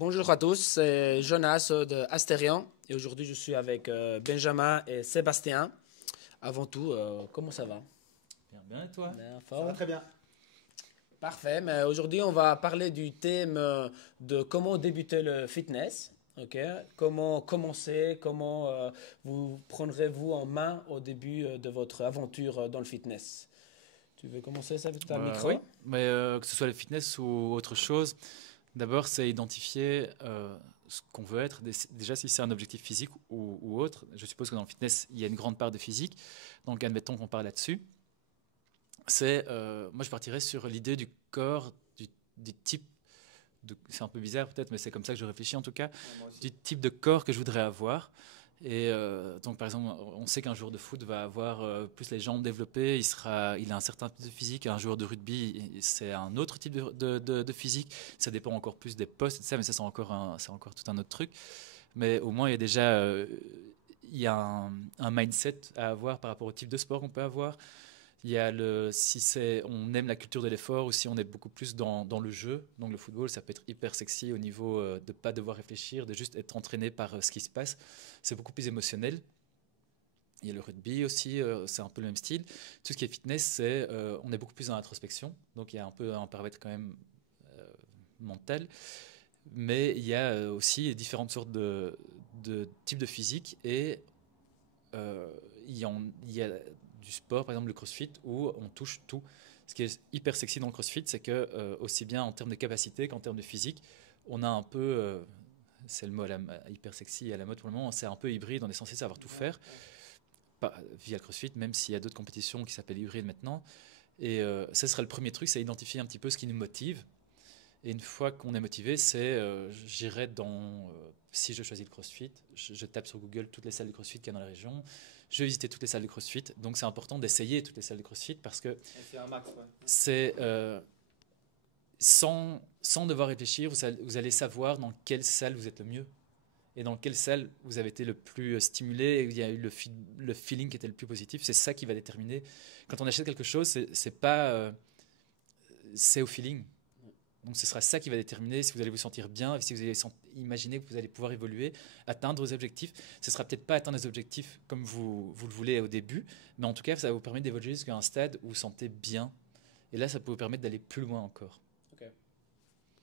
Bonjour à tous, c'est Jonas de Astérion et aujourd'hui je suis avec Benjamin et Sébastien. Avant tout, comment ça va? Bien, bien, et toi? Bien, Ça va forme? très bien. Parfait, mais aujourd'hui on va parler du thème de comment débuter le fitness. Ok, comment commencer, comment vous prendrez-vous en main au début de votre aventure dans le fitness? Tu veux commencer ça avec ta Oui, micro? mais que ce soit le fitness ou autre chose, d'abord c'est identifier ce qu'on veut être. Déjà, si c'est un objectif physique ou autre, je suppose que dans le fitness, il y a une grande part de physique. Donc, admettons qu'on parle là-dessus. Moi, je partirais sur l'idée du corps, du type c'est un peu bizarre peut-être, mais c'est comme ça que je réfléchis en tout cas, Ouais, moi aussi. du type de corps que je voudrais avoir. Et donc, par exemple, on sait qu'un joueur de foot va avoir plus les jambes développées, il a un certain type de physique. Un joueur de rugby, c'est un autre type de physique. Ça dépend encore plus des postes, et ça, mais ça, c'est encore tout un autre truc. Mais au moins, il y a déjà il y a un mindset à avoir par rapport au type de sport qu'on peut avoir. Il y a si on aime la culture de l'effort ou si on est beaucoup plus dans le jeu. Donc le football, ça peut être hyper sexy au niveau de ne pas devoir réfléchir, de juste être entraîné par ce qui se passe. C'est beaucoup plus émotionnel. Il y a le rugby aussi, c'est un peu le même style. Tout ce qui est fitness, on est beaucoup plus dans l'introspection. Donc il y a un peu un paramètre quand même euh, mental. Mais il y a aussi différentes sortes de types de physique et euh, il y a du sport, par exemple le crossfit, où on touche tout. Ce qui est hyper sexy dans le crossfit, c'est que aussi bien en termes de capacité qu'en termes de physique, on a un peu, c'est le mot hyper sexy à la mode pour le moment, c'est un peu hybride, on est censé savoir tout faire pas, via le crossfit, même s'il y a d'autres compétitions qui s'appellent hybride maintenant. Et ça serait le premier truc, c'est identifier un petit peu ce qui nous motive. Et une fois qu'on est motivé, j'irai si je choisis le CrossFit, je tape sur Google toutes les salles de CrossFit qu'il y a dans la région, je vais visiter toutes les salles de CrossFit. Donc c'est important d'essayer toutes les salles de CrossFit parce que Et c'est un max, ouais. c'est sans devoir réfléchir, vous allez savoir dans quelle salle vous êtes le mieux et dans quelle salle vous avez été le plus stimulé et il y a eu le feeling qui était le plus positif. C'est ça qui va déterminer. Quand on achète quelque chose, c'est pas c'est au feeling. Donc ce sera ça qui va déterminer si vous allez vous sentir bien, si vous allez imaginer que vous allez pouvoir évoluer, atteindre vos objectifs. Ce ne sera peut-être pas atteindre les objectifs comme vous le voulez au début, mais en tout cas, ça va vous permettre d'évoluer jusqu'à un stade où vous vous sentez bien. Et là, ça peut vous permettre d'aller plus loin encore. Ok,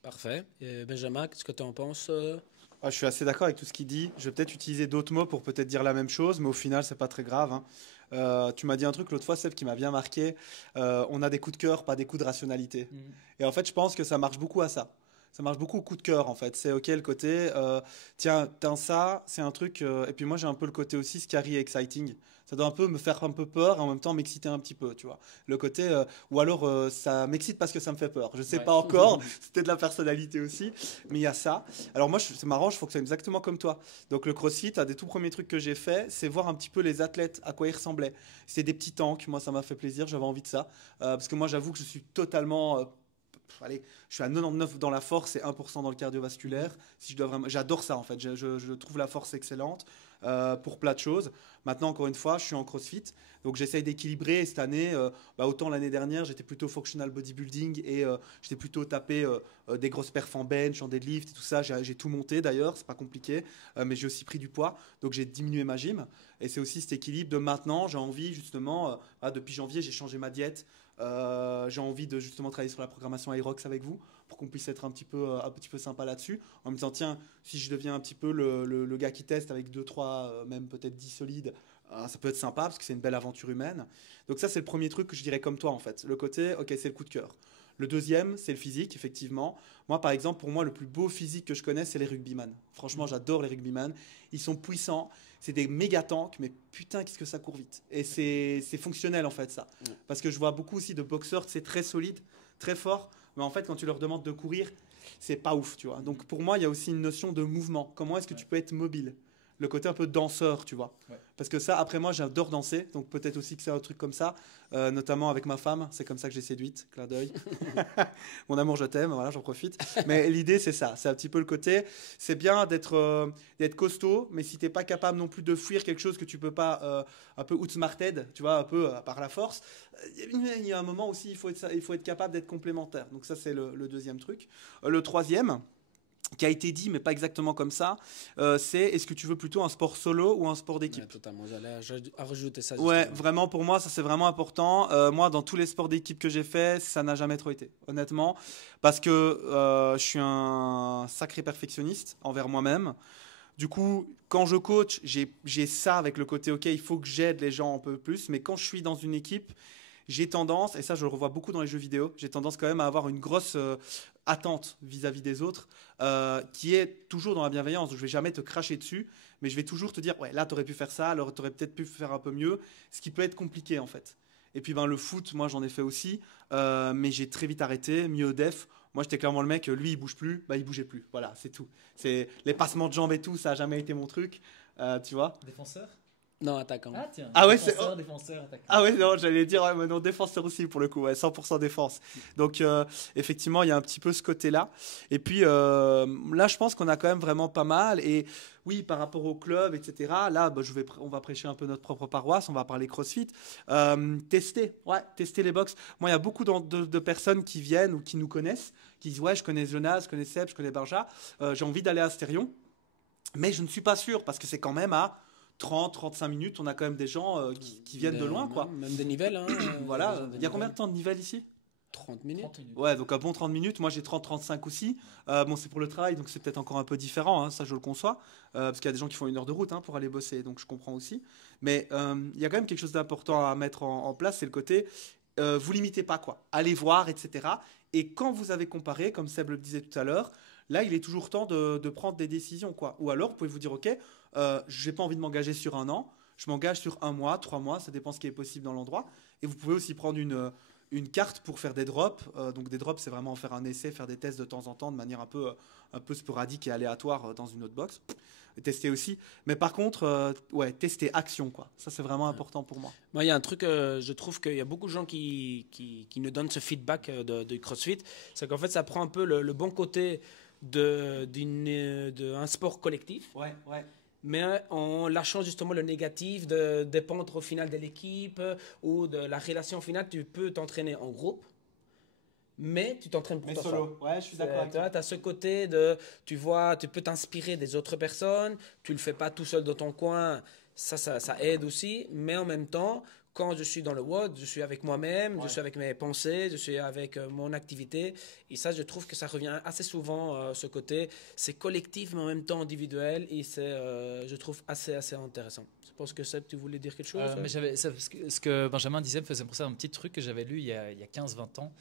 parfait. Et Benjamin, qu'est-ce que tu en penses? Je suis assez d'accord avec tout ce qu'il dit. Je vais peut-être utiliser d'autres mots pour peut-être dire la même chose, mais au final, c'est pas très grave, hein. Tu m'as dit un truc l'autre fois, Seb, qui m'a bien marqué. On a des coups de cœur, pas des coups de rationalité. Mhm. Et en fait, je pense que ça marche beaucoup à ça. Ça marche beaucoup au coup de cœur, en fait. C'est OK le côté, tiens, ça, c'est un truc. Et puis moi, j'ai un peu le côté aussi scary et exciting. Ça doit un peu me faire un peu peur et en même temps m'exciter un petit peu, tu vois. Le côté, ou alors ça m'excite parce que ça me fait peur. Je sais Ouais. pas encore, c'était de la personnalité aussi, mais il y a ça. Alors moi, c'est marrant, je fonctionne exactement comme toi. Donc le CrossFit, un des tout premiers trucs que j'ai fait, c'est voir un petit peu les athlètes, à quoi ils ressemblaient. C'est des petits tanks, moi ça m'a fait plaisir, j'avais envie de ça. Parce que moi j'avoue que je suis totalement allez, je suis à 99 dans la force et 1% dans le cardiovasculaire. Si je dois vraiment, j'adore ça en fait. Je trouve la force excellente pour plein de choses. Maintenant, encore une fois, je suis en CrossFit, donc j'essaye d'équilibrer. Et cette année, autant l'année dernière, j'étais plutôt functional bodybuilding et j'étais plutôt tapé des grosses perfs en bench, en deadlift et tout ça. J'ai tout monté d'ailleurs, c'est pas compliqué, mais j'ai aussi pris du poids, donc j'ai diminué ma gym. Et c'est aussi cet équilibre de maintenant, j'ai envie justement, depuis janvier, j'ai changé ma diète. J'ai envie de justement travailler sur la programmation Aerox avec vous pour qu'on puisse être un petit peu sympa là-dessus. En me disant, tiens, si je deviens un petit peu le gars qui teste avec 2 3 même peut-être 10 solides, ça peut être sympa parce que c'est une belle aventure humaine. Donc ça, c'est le premier truc que je dirais comme toi en fait. Le côté, ok, c'est le coup de cœur. Le deuxième, c'est le physique, effectivement. Moi, par exemple, pour moi, le plus beau physique que je connais, c'est les rugbyman. Franchement, j'adore les rugbyman. Ils sont puissants. C'est des méga tanks, mais putain, qu'est-ce que ça court vite. Et c'est fonctionnel, en fait, ça. Ouais. Parce que je vois beaucoup aussi de boxeurs, c'est très solide, très fort. Mais en fait, quand tu leur demandes de courir, c'est pas ouf, tu vois. Donc pour moi, il y a aussi une notion de mouvement. Comment est-ce que Ouais. tu peux être mobile? Le côté un peu danseur, tu vois. Ouais. Parce que ça, après moi, j'adore danser. Donc peut-être aussi que c'est un truc comme ça. Notamment avec ma femme. C'est comme ça que j'ai séduite. Clin d'œil. Mon amour, je t'aime. Voilà, j'en profite. Mais l'idée, c'est ça. C'est un petit peu le côté. C'est bien d'être costaud. Mais si t'es pas capable non plus de fuir quelque chose que tu peux pas, un peu outsmarted, tu vois, un peu par la force, il y a un moment aussi, il faut être capable d'être complémentaire. Donc ça, c'est le deuxième truc. Le troisième, qui a été dit, mais pas exactement comme ça, c'est est-ce que tu veux plutôt un sport solo ou un sport d'équipe? Ouais, totalement. J'allais rajouter ça. Ouais, Justement. vraiment, pour moi, ça c'est vraiment important. Moi, dans tous les sports d'équipe que j'ai fait, ça n'a jamais trop été, honnêtement, parce que je suis un sacré perfectionniste envers moi-même. Du coup, quand je coach, j'ai ça avec le côté, ok, il faut que j'aide les gens un peu plus, mais quand je suis dans une équipe, j'ai tendance, et ça je le revois beaucoup dans les jeux vidéo, j'ai tendance quand même à avoir une grosse attente vis-à-vis des autres, qui est toujours dans la bienveillance. Je ne vais jamais te cracher dessus, mais je vais toujours te dire, ouais, là tu aurais pu faire ça, alors tu aurais peut-être pu faire un peu mieux, ce qui peut être compliqué en fait. Et puis ben, le foot, moi j'en ai fait aussi, mais j'ai très vite arrêté, mieux def. Moi j'étais clairement le mec, lui il bouge plus, bah il bougeait plus. Voilà, c'est tout. C'est les passements de jambes et tout, ça a jamais été mon truc, tu vois. Défenseur? Non, attaquant. Ah tiens, Ah ouais, défenseur, attaquant. Ah ouais, non, j'allais dire, ouais, mais non, défenseur aussi pour le coup, ouais, 100% défense. Donc, effectivement, il y a un petit peu ce côté-là. Et puis, là, je pense qu'on a quand même vraiment pas mal. Et oui, par rapport au club, etc., là, bah, on va prêcher un peu notre propre paroisse, on va parler CrossFit. Tester les box. Moi, il y a beaucoup de personnes qui viennent ou qui nous connaissent, qui disent, ouais, je connais Jonas, je connais Seb, je connais Barja, j'ai envie d'aller à Stérion, mais je ne suis pas sûr parce que c'est quand même à 30-35 minutes, on a quand même des gens qui viennent de loin, quoi. Même des nivelles. Hein, Voilà, il y a combien de temps de Nivelles ici? 30 minutes. 30 minutes. Ouais, donc un bon 30 minutes. Moi, j'ai 30-35 aussi. Bon, c'est pour le travail, donc c'est peut-être encore un peu différent, hein, ça je le conçois. Parce qu'il y a des gens qui font 1 heure de route pour aller bosser, donc je comprends aussi. Mais il y a quand même quelque chose d'important à mettre en place, c'est le côté, vous limitez pas, quoi. Allez voir, etc. Et quand vous avez comparé, comme Seb le disait tout à l'heure, là, il est toujours temps de prendre des décisions, quoi. Ou alors, vous pouvez vous dire, ok, j'ai pas envie de m'engager sur 1 an, je m'engage sur 1 mois, 3 mois, ça dépend ce qui est possible dans l'endroit. Et vous pouvez aussi prendre une carte pour faire des drops. Donc des drops, c'est vraiment faire un essai, faire des tests de temps en temps de manière un peu sporadique et aléatoire dans une autre box. Et tester aussi. Mais par contre, ouais, tester action, quoi. Ça, c'est vraiment important pour moi. Moi, il y a un truc, je trouve qu'il y a beaucoup de gens qui nous donnent ce feedback de CrossFit. C'est qu'en fait, ça prend un peu le bon côté d'un sport collectif. Ouais, ouais. Mais en lâchant justement le négatif de dépendre au final de l'équipe ou de la relation finale, tu peux t'entraîner en groupe, mais tu t'entraînes pour Mais toi solo, ouais, je suis d'accord avec tu toi. as ce côté de, tu vois, tu peux t'inspirer des autres personnes, tu le fais pas tout seul dans ton coin, ça aide aussi, mais en même temps, quand je suis dans le WOD, je suis avec moi-même, Ouais. je suis avec mes pensées, je suis avec mon activité. Et ça, je trouve que ça revient assez souvent, ce côté. C'est collectif, mais en même temps individuel. Et c'est, je trouve, assez intéressant. Je pense que Seb, tu voulais dire quelque chose? Mais ce que Benjamin disait me faisait penser à un petit truc que j'avais lu il y a 15-20 ans.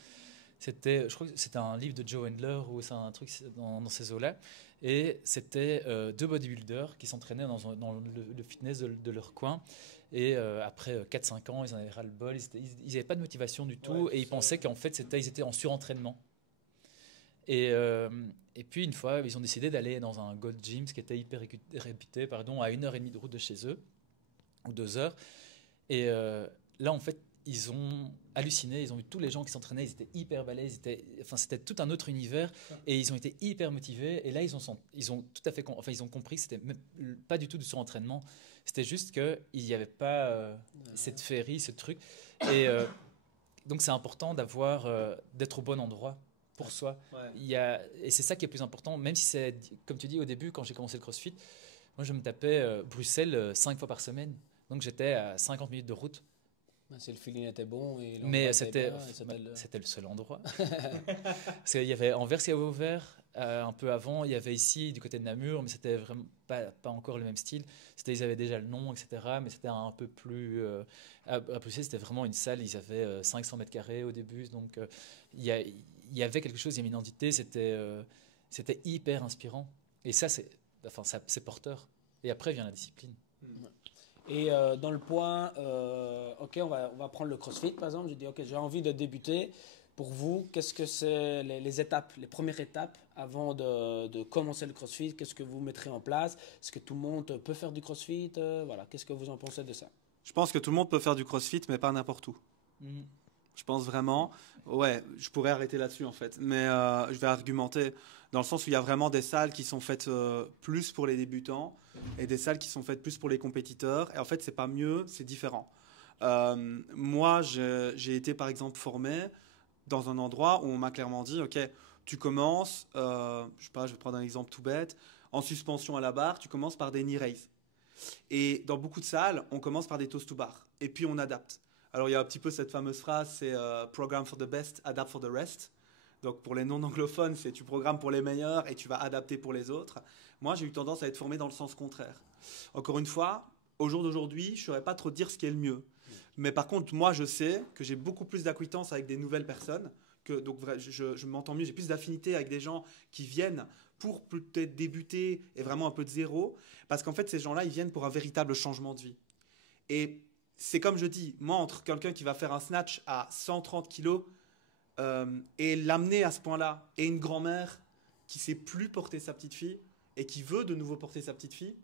Je crois que c'était un livre de Joe Handler ou c'est un truc dans ces eaux-là. Et c'était 2 bodybuilders qui s'entraînaient dans le fitness de leur coin. Et après 4-5 ans, ils en avaient ras-le-bol. Ils n'avaient pas de motivation du tout. Ouais, et ils pensaient qu'en fait, ils étaient en surentraînement. Et puis, une fois, ils ont décidé d'aller dans un Gold Gym, qui était hyper réputé, à 1h30 de route de chez eux, ou 2 heures. Et là, en fait, ils ont halluciné, ils ont vu tous les gens qui s'entraînaient, ils étaient hyper balèzes, c'était tout un autre univers et ils ont été hyper motivés. Et là, ils ont tout à fait, ils ont compris que c'était même pas du tout du surentraînement, c'était juste qu'il n'y avait pas cette féerie, ce truc. Et donc, c'est important d'être au bon endroit pour soi. Ouais. Et c'est ça qui est plus important, même si c'est, comme tu dis au début, quand j'ai commencé le CrossFit, moi je me tapais Bruxelles 5 fois par semaine, donc j'étais à 50 minutes de route. Si le feeling était bon. Et Mais c'était c'était le seul endroit. Parce qu'il y avait Anvers qui avait ouvert un peu avant, il y avait ici du côté de Namur, mais c'était vraiment pas encore le même style. Ils avaient déjà le nom, etc. Mais c'était un peu plus. À Bruxelles, c'était vraiment une salle, ils avaient 500 mètres carrés au début. Donc il y avait quelque chose, il y avait une identité, c'était hyper inspirant. Et ça, c'est porteur. Et après vient la discipline. Et dans le point, ok, on va prendre le CrossFit par exemple. Je dis, ok, j'ai envie de débuter. Pour vous, qu'est-ce que c'est les étapes, les premières étapes avant de commencer le CrossFit? Qu'est-ce que vous mettrez en place? Est-ce que tout le monde peut faire du CrossFit? Voilà, qu'est-ce que vous en pensez de ça? Je pense que tout le monde peut faire du CrossFit, mais pas n'importe où. Je pense vraiment, ouais, je pourrais arrêter là-dessus en fait, mais je vais argumenter dans le sens où il y a vraiment des salles qui sont faites plus pour les débutants et des salles qui sont faites plus pour les compétiteurs. Et en fait, c'est pas mieux, c'est différent. Moi, j'ai été par exemple formé dans un endroit où on m'a clairement dit, ok, tu commences, je sais pas, je vais prendre un exemple tout bête, en suspension à la barre, tu commences par des knee raises. Et dans beaucoup de salles, on commence par des toast to bar. Et puis on adapte. Alors il y a un petit peu cette fameuse phrase, c'est program for the best, adapt for the rest. Donc pour les non-anglophones, c'est tu programmes pour les meilleurs et tu vas adapter pour les autres. Moi, j'ai eu tendance à être formé dans le sens contraire. Encore une fois, au jour d'aujourd'hui, je ne saurais pas trop dire ce qui est le mieux. Mais par contre, moi, je sais que j'ai beaucoup plus d'acquittance avec des nouvelles personnes. Donc je m'entends mieux, j'ai plus d'affinité avec des gens qui viennent pour peut-être débuter et vraiment un peu de zéro. Parce qu'en fait, ces gens-là, ils viennent pour un véritable changement de vie. Et c'est comme je dis, moi, entre quelqu'un qui va faire un snatch à 130 kilos et l'amener à ce point-là, et une grand-mère qui ne sait plus porter sa petite fille et qui veut de nouveau porter sa petite fille,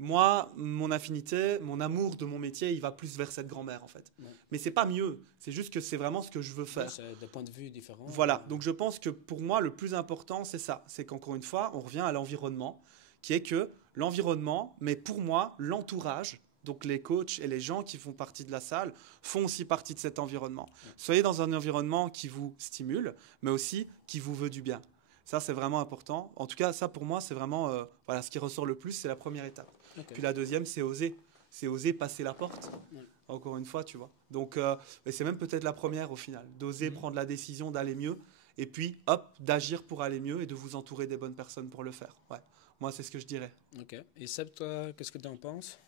moi, mon affinité, mon amour de mon métier, il va plus vers cette grand-mère en fait. Ouais. Mais c'est pas mieux, c'est juste que c'est vraiment ce que je veux faire. Ouais, c'est des points de vue différents. Voilà, donc je pense que pour moi, le plus important, c'est ça. C'est qu'encore une fois, on revient à l'environnement, qui est que l'environnement, mais pour moi, l'entourage, donc les coachs et les gens qui font partie de la salle, font aussi partie de cet environnement. Ouais. Soyez dans un environnement qui vous stimule, mais aussi qui vous veut du bien. Ça, c'est vraiment important. En tout cas, ça, pour moi, c'est vraiment voilà, ce qui ressort le plus, c'est la première étape. Okay. Puis la deuxième, c'est oser. C'est oser passer la porte. Ouais. Encore une fois, tu vois. Donc, et c'est même peut-être la première au final. D'oser prendre la décision d'aller mieux. Et puis, hop, d'agir pour aller mieux et de vous entourer des bonnes personnes pour le faire. Ouais. Moi, c'est ce que je dirais. Ok. Et Seb, toi, qu'est-ce que tu en penses?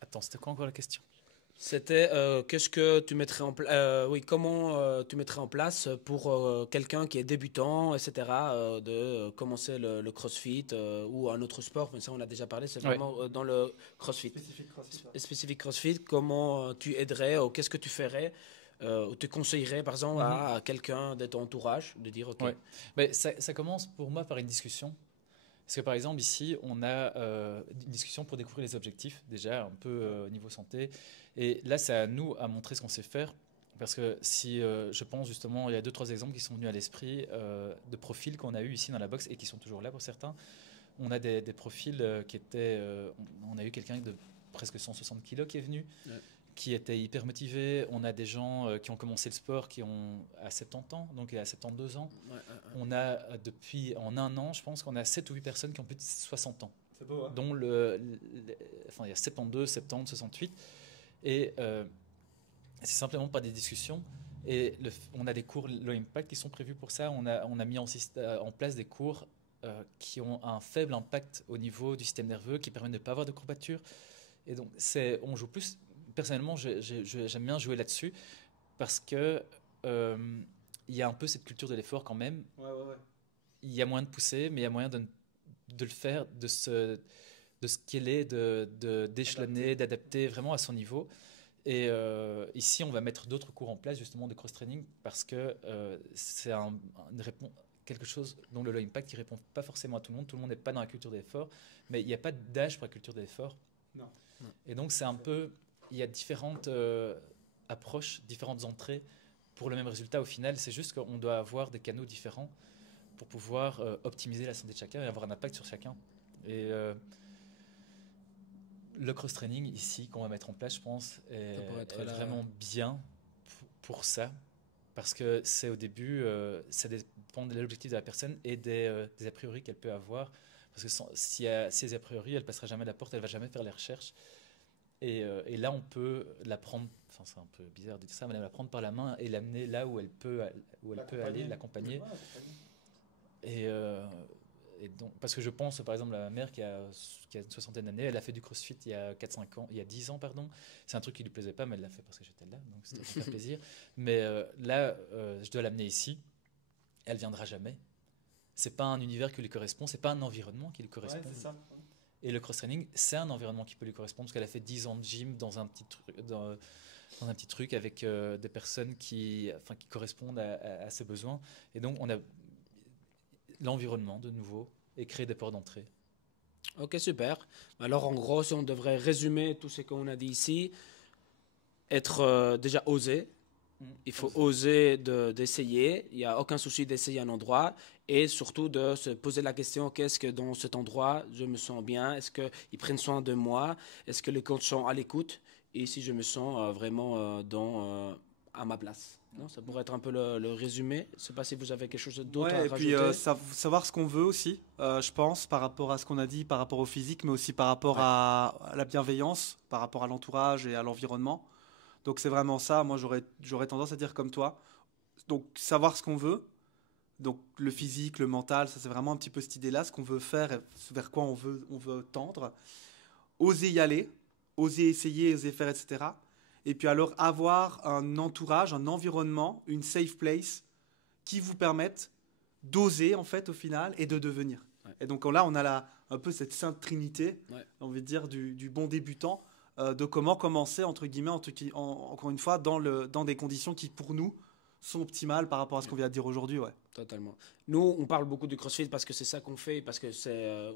Attends, c'était quoi encore la question? C'était qu'est-ce que tu mettrais en place, oui, comment tu mettrais en place pour quelqu'un qui est débutant, etc., de commencer le CrossFit ou un autre sport, mais ça on a déjà parlé, c'est vraiment dans le CrossFit. Spécifique CrossFit, comment tu aiderais ou qu'est-ce que tu ferais ou tu conseillerais par exemple à quelqu'un de ton entourage de dire ok. Ouais. Mais ça commence pour moi par une discussion. Parce que par exemple ici, on a une discussion pour découvrir les objectifs, déjà un peu niveau santé. Et là, c'est à nous à montrer ce qu'on sait faire. Parce que si je pense justement, il y a 2-3 exemples qui sont venus à l'esprit de profils qu'on a eu ici dans la boxe et qui sont toujours là pour certains. On a des profils qui étaient... on a eu quelqu'un de presque 160 kilos qui est venu, qui était hyper motivé. On a des gens qui ont commencé le sport qui ont à 70 ans, donc à 72 ans. On a depuis, en un an, je pense qu'on a 7 ou 8 personnes qui ont plus de 60 ans. C'est beau, hein. Dont enfin, il y a 72, 70, 68. Et c'est simplement pas des discussions. Et on a des cours low impact qui sont prévus pour ça. On a mis en place des cours qui ont un faible impact au niveau du système nerveux, qui permettent de ne pas avoir de courbatures. Et donc, on joue plus. Personnellement, j'aime bien jouer là-dessus parce que il y a un peu cette culture de l'effort quand même. Ouais. Il y a moyen de pousser, mais il y a moyen de le faire, de scaler, d'échelonner, d'adapter vraiment à son niveau. Et ici, on va mettre d'autres cours en place, justement, de cross-training, parce que c'est quelque chose dont le low impact qui répond pas forcément à tout le monde. Tout le monde n'est pas dans la culture de l'effort, mais il n'y a pas d'âge pour la culture de l'effort. Non. Et donc, c'est un peu... Il y a différentes approches, différentes entrées pour le même résultat au final. C'est juste qu'on doit avoir des canaux différents pour pouvoir optimiser la santé de chacun et avoir un impact sur chacun. Et le cross-training ici qu'on va mettre en place, je pense, est vraiment bien pour ça. Parce que c'est au début, ça dépend de l'objectif de la personne et des a priori qu'elle peut avoir. Parce que si elle a priori, elle ne passera jamais la porte, elle ne va jamais faire les recherches. Et là, on peut la prendre, enfin c'est un peu bizarre de dire ça, mais la prendre par la main et l'amener là où elle peut aller, l'accompagner. Et donc, parce que je pense, par exemple, à ma mère qui a une soixantaine d'années, elle a fait du crossfit il y a 4-5 ans, il y a 10 ans, pardon. C'est un truc qui ne lui plaisait pas, mais elle l'a fait parce que j'étais là, donc c'était super plaisir. Mais là, je dois l'amener ici. Elle ne viendra jamais. Ce n'est pas un univers qui lui correspond, ce n'est pas un environnement qui lui correspond. Ouais, c'est ça. Et le cross-training, c'est un environnement qui peut lui correspondre parce qu'elle a fait 10 ans de gym dans un petit truc avec des personnes qui correspondent à ses besoins. Et donc, on a l'environnement, de nouveau, et créer des ports d'entrée. Ok, super. Alors, en gros, si on devrait résumer tout ce qu'on a dit ici, être déjà osé. Il faut oser d'essayer. Il n'y a aucun souci d'essayer un endroit. Et surtout de se poser la question, qu'est-ce que dans cet endroit, je me sens bien? Est-ce qu'ils prennent soin de moi? Est-ce que les coachs sont à l'écoute? Et si je me sens vraiment à ma place? Non, ça pourrait être un peu le résumé. Je ne sais pas si vous avez quelque chose d'autre à Ouais, et puis rajouter. savoir ce qu'on veut aussi, je pense, par rapport à ce qu'on a dit, par rapport au physique, mais aussi par rapport à la bienveillance, par rapport à l'entourage et à l'environnement. Donc c'est vraiment ça, moi j'aurais tendance à dire comme toi. Donc savoir ce qu'on veut, donc le physique, le mental, ça c'est vraiment un petit peu cette idée-là, ce qu'on veut faire, et vers quoi on veut tendre. Oser y aller, oser essayer, oser faire, etc. Et puis alors avoir un entourage, un environnement, une safe place qui vous permettent d'oser en fait au final et de devenir. Ouais. Et donc là on a un peu cette sainte trinité, Ouais. on veut dire du bon débutant, de comment commencer entre guillemets, encore une fois dans des conditions qui pour nous sont optimales par rapport à ce qu'on vient de dire aujourd'hui. Ouais. Totalement. Nous, on parle beaucoup du CrossFit parce que c'est ça qu'on fait, parce que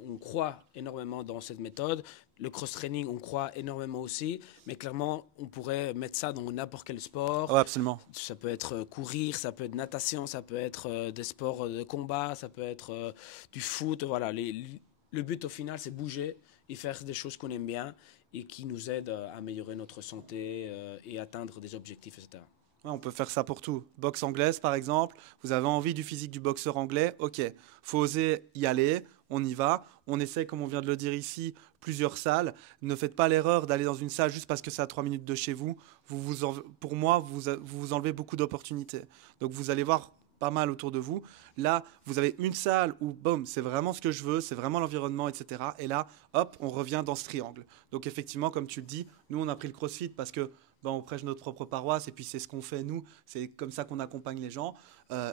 on croit énormément dans cette méthode. Le cross-training, on croit énormément aussi, mais clairement, on pourrait mettre ça dans n'importe quel sport. Ouais, absolument. Ça peut être courir, ça peut être natation, ça peut être des sports de combat, ça peut être du foot. Voilà, le but au final, c'est bouger et faire des choses qu'on aime bien et qui nous aident à améliorer notre santé et atteindre des objectifs, etc. Ouais, on peut faire ça pour tout. Boxe anglaise, par exemple. Vous avez envie du physique du boxeur anglais. Ok, faut oser y aller. On y va. On essaie, comme on vient de le dire ici, plusieurs salles. Ne faites pas l'erreur d'aller dans une salle juste parce que c'est à 3 minutes de chez vous. Pour moi, vous enlevez beaucoup d'opportunités. Donc vous allez voir pas mal autour de vous. Là, vous avez une salle où, boum, c'est vraiment ce que je veux, c'est vraiment l'environnement, etc. Et là, hop, on revient dans ce triangle. Donc effectivement, comme tu le dis, nous, on a pris le CrossFit parce que on prêche notre propre paroisse et puis c'est ce qu'on fait nous, c'est comme ça qu'on accompagne les gens.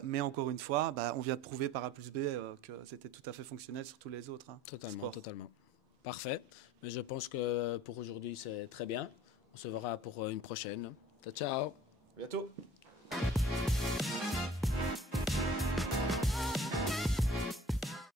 Mais encore une fois, on vient de prouver par A plus B que c'était tout à fait fonctionnel sur tous les autres. Hein, Totalement. Parfait. Mais je pense que pour aujourd'hui, c'est très bien. On se verra pour une prochaine. Ciao, ciao. À bientôt.